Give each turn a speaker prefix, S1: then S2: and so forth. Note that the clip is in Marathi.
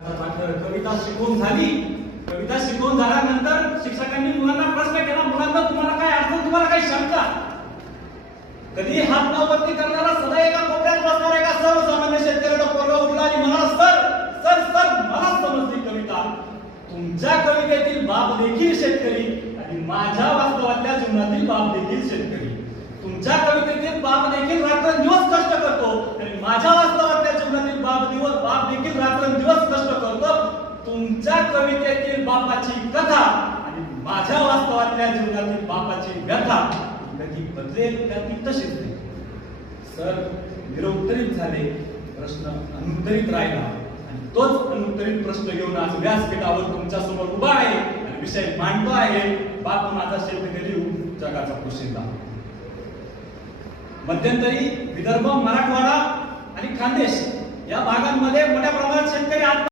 S1: कविता शिकवून झाली. कविता शिकवून झाल्यानंतर शिक्षकांनी मुलांना प्रश्न केला मुलांना तुम्हाला काय अडचण तुम्हाला काही शंका? कधी हात न वरती करणारा सदा एका कोपऱ्यात बसणारा एका सर्वसामान्य शेतकऱ्याचा पोरगा उठला आणि म्हणाला सर सर सर मला समजली कविता. तुमच्या कवितेतील बाप देखील शेतकरी आणि माझ्या वास्तवातल्या जीवनातील बाप देखील शेतकरी तुमच्या कवितेतील बाप देखील रात्रंदिवस कष्ट करतो आणि माझ्या वास्तवातल्या जीवनातील बाप दिवस बाप देखील रात्रंदिवस कष्ट करतो तुमच्या कवितेतील बापाची कथा आणि माझ्या वास्तवातल्या जीवनातील बापाची व्यथा कधी बदलेल का ती तशीच नाही. सर निरुत्तरित झाले प्रश्न अनुत्तरित राहिला आणि तोच अनुत्तरित प्रश्न घेऊन आज व्यासपीठावर तुमच्यासमोर उभा आहे आणि विषय मांडतो आहे. बाप माझा शेतकरी जगाचा पोशिंदा. मध्यंतरी विदर्भ मराठवाडा आणि खानदेश या भागांमध्ये मोठ्या प्रमाणात शेतकरी आत्महत्या